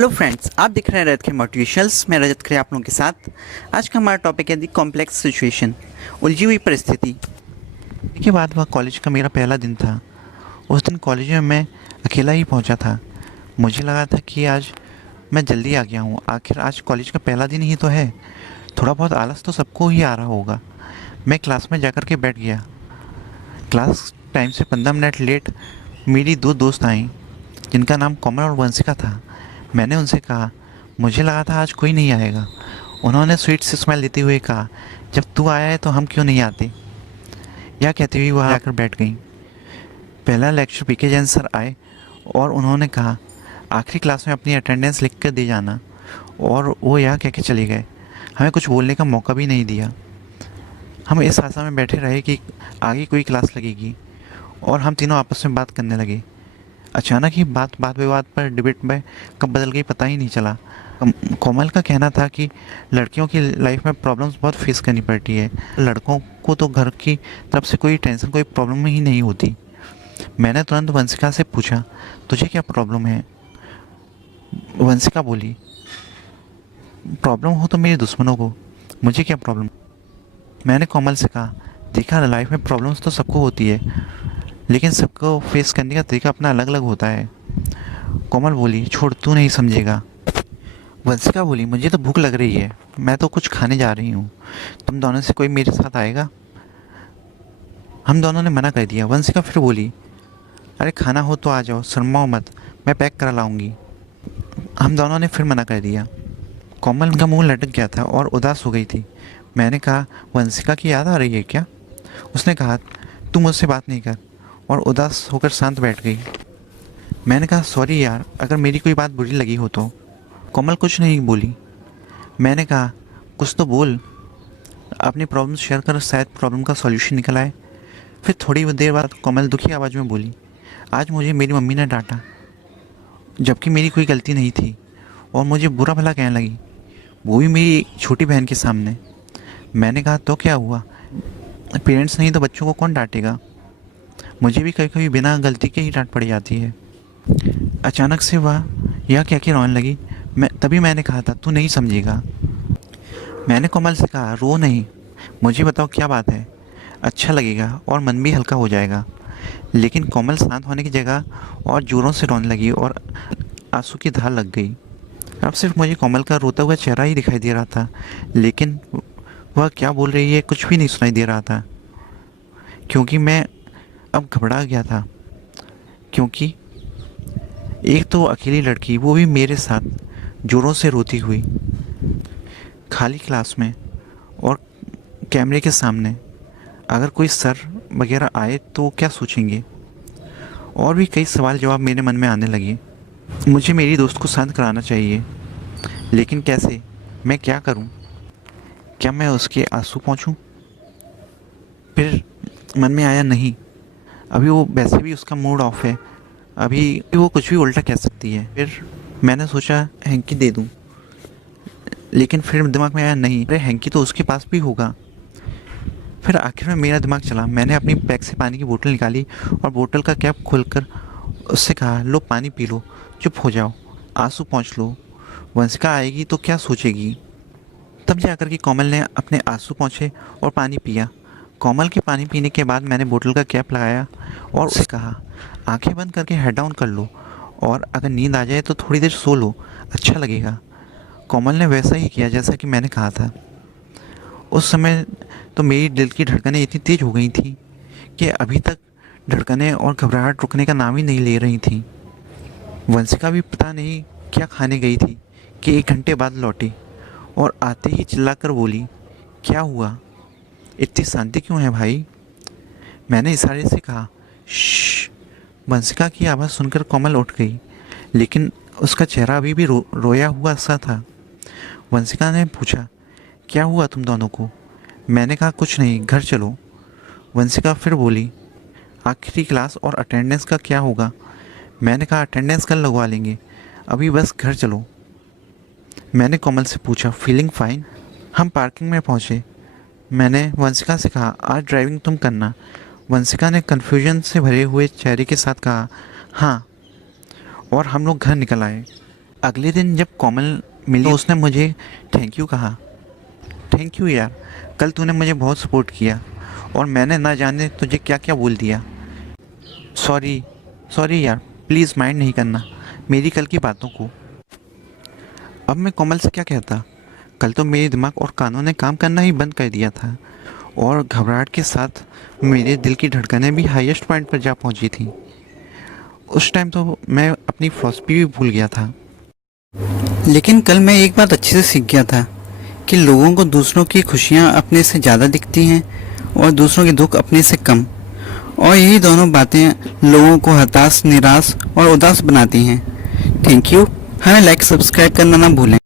Hello friends, आप देख रहे हैं रजत के मोटिवेशनल्स। मैं रजत खरे आप लोगों के साथ। आज का हमारा टॉपिक है दी कॉम्प्लेक्स सिचुएशन, उलझी हुई परिस्थिति। देखिए बात हुआ कॉलेज का मेरा पहला दिन था। उस दिन कॉलेज में मैं अकेला ही पहुंचा था। मुझे लगा था कि आज मैं जल्दी आ गया हूँ, आखिर आज कॉलेज का पहला दिन ही तो है। थोड़ा बहुत आलस तो सबको ही आ रहा होगा। मैं क्लास में जाकर के बैठ गया। क्लास टाइम से 15 मिनट लेट मेरी दो दोस्त आईं, जिनका नाम कोमल और वंशिका था। मैंने उनसे कहा, मुझे लगा था आज कोई नहीं आएगा। उन्होंने स्वीट से स्माइल देते हुए कहा, जब तू आया है तो हम क्यों नहीं आते। यह कहते हुए वह आकर बैठ गई। पहला लेक्चर पीके जैन सर आए और उन्होंने कहा, आखिरी क्लास में अपनी अटेंडेंस लिख कर दे जाना। और वो यह कह के चले गए। हमें कुछ बोलने का मौका भी नहीं दिया। हम इस आशा में बैठे रहे कि आगे कोई क्लास लगेगी और हम तीनों आपस में बात करने लगे। अचानक ही बात बात विवाद पर डिबेट में कब बदल गई पता ही नहीं चला। कोमल का कहना था कि लड़कियों की लाइफ में प्रॉब्लम्स बहुत फेस करनी पड़ती है, लड़कों को तो घर की तरफ से कोई टेंशन कोई प्रॉब्लम ही नहीं होती। मैंने तुरंत वंशिका से पूछा, तुझे क्या प्रॉब्लम है। वंशिका बोली, प्रॉब्लम हो तो मेरे दुश्मनों को, मुझे क्या प्रॉब्लम। मैंने कोमल से कहा, देखा लाइफ में प्रॉब्लम्स तो सबको होती है, लेकिन सबको फेस करने का तरीका अपना अलग अलग होता है। कोमल बोली, छोड़ तू नहीं समझेगा। वंशिका बोली, मुझे तो भूख लग रही है, मैं तो कुछ खाने जा रही हूँ, तुम दोनों से कोई मेरे साथ आएगा। हम दोनों ने मना कर दिया। वंशिका फिर बोली, अरे खाना हो तो आ जाओ, शर्माओ मत, मैं पैक करा लाऊंगी। हम दोनों ने फिर मना कर दिया। कोमल का मुंह लटक गया था और उदास हो गई थी। मैंने कहा, वंशिका की याद आ रही है क्या। उसने कहा, तू मुझसे बात नहीं कर, और उदास होकर शांत बैठ गई। मैंने कहा, सॉरी यार, अगर मेरी कोई बात बुरी लगी हो तो। कोमल कुछ नहीं बोली। मैंने कहा, कुछ तो बोल, अपनी प्रॉब्लम शेयर कर, शायद प्रॉब्लम का सॉल्यूशन निकल आए। फिर थोड़ी देर बाद कोमल दुखी आवाज़ में बोली, आज मुझे मेरी मम्मी ने डांटा, जबकि मेरी कोई गलती नहीं थी, और मुझे बुरा भला कहने लगी, वो भी मेरी छोटी बहन के सामने। मैंने कहा, तो क्या हुआ, पेरेंट्स नहीं तो बच्चों को कौन डांटेगा। मुझे भी कभी कभी बिना गलती के ही डांट पड़ जाती है। अचानक से वह यह कह के रोने लगी। तभी मैंने कहा था, तू नहीं समझेगा। मैंने कोमल से कहा, रो नहीं, मुझे बताओ क्या बात है, अच्छा लगेगा और मन भी हल्का हो जाएगा। लेकिन कोमल शांत होने की जगह और ज़ोरों से रोने लगी और आंसू की धार लग गई। अब सिर्फ मुझे कोमल का रोता हुआ चेहरा ही दिखाई दे रहा था, लेकिन वह क्या बोल रही है कुछ भी नहीं सुनाई दे रहा था, क्योंकि मैं अब घबरा गया था। क्योंकि एक तो अकेली लड़की, वो भी मेरे साथ, ज़ोरों से रोती हुई, खाली क्लास में और कैमरे के सामने। अगर कोई सर वगैरह आए तो क्या सोचेंगे। और भी कई सवाल जवाब मेरे मन में आने लगे। मुझे मेरी दोस्त को शांत कराना चाहिए, लेकिन कैसे, मैं क्या करूं। क्या मैं उसके आंसू पहुंचूं। फिर मन में आया, नहीं, अभी वो वैसे भी उसका मूड ऑफ है, अभी वो कुछ भी उल्टा कह सकती है। फिर मैंने सोचा हैंकी दे दूं, लेकिन फिर दिमाग में आया, नहीं, अरे हैंकी तो उसके पास भी होगा। फिर आखिर में मेरा दिमाग चला। मैंने अपनी बैग से पानी की बोतल निकाली और बोतल का कैप खोलकर उससे कहा, लो पानी पी लो, चुप हो जाओ, आंसू पोंछ लो, वंशिका आएगी तो क्या सोचेगी। तब जाकर के कोमल ने अपने आंसू पोंछे और पानी पिया। कोमल के पानी पीने के बाद मैंने बोतल का कैप लगाया और उसे कहा, आंखें बंद करके हेड डाउन कर लो, और अगर नींद आ जाए तो थोड़ी देर सो लो, अच्छा लगेगा। कोमल ने वैसा ही किया जैसा कि मैंने कहा था। उस समय तो मेरी दिल की धड़कनें इतनी तेज़ हो गई थी कि अभी तक धड़कनें और घबराहट रुकने का नाम ही नहीं ले रही थी। वंशिका भी पता नहीं क्या खाने गई थी कि 1 घंटे बाद लौटी और आते ही चिल्लाकर बोली, क्या हुआ, इतनी शांति क्यों है भाई। मैंने इशारे से कहा, श्श। वंशिका की आवाज़ सुनकर कोमल उठ गई, लेकिन उसका चेहरा अभी भी रोया हुआ सा था। वंशिका ने पूछा, क्या हुआ तुम दोनों को। मैंने कहा, कुछ नहीं, घर चलो। वंशिका फिर बोली, आखिरी क्लास और अटेंडेंस का क्या होगा। मैंने कहा, अटेंडेंस कल लगवा लेंगे, अभी बस घर चलो। मैंने कोमल से पूछा, फीलिंग फाइन। हम पार्किंग में पहुँचे। मैंने वंशिका से कहा, आज ड्राइविंग तुम करना। वंशिका ने कन्फ्यूजन से भरे हुए चेहरे के साथ कहा, हाँ। और हम लोग घर निकल आए। अगले दिन जब कोमल मिली तो उसने मुझे थैंक यू कहा। थैंक यू यार, कल तूने मुझे बहुत सपोर्ट किया और मैंने ना जाने तुझे क्या क्या बोल दिया। सॉरी सॉरी यार, प्लीज़ माइंड नहीं करना मेरी कल की बातों को। अब मैं कोमल से क्या कहता। कल तो मेरे दिमाग और कानों ने काम करना ही बंद कर दिया था और घबराहट के साथ मेरे दिल की धड़कनें भी हाईएस्ट पॉइंट पर जा पहुंची थी। उस टाइम तो मैं अपनी फिलॉसफी भी भूल गया था। लेकिन कल मैं एक बात अच्छे से सीख गया था कि लोगों को दूसरों की खुशियाँ अपने से ज़्यादा दिखती हैं और दूसरों के दुख अपने से कम, और यही दोनों बातें लोगों को हताश, निराश और उदास बनाती हैं। Thank you. हमें लाइक सब्सक्राइब करना ना भूलें।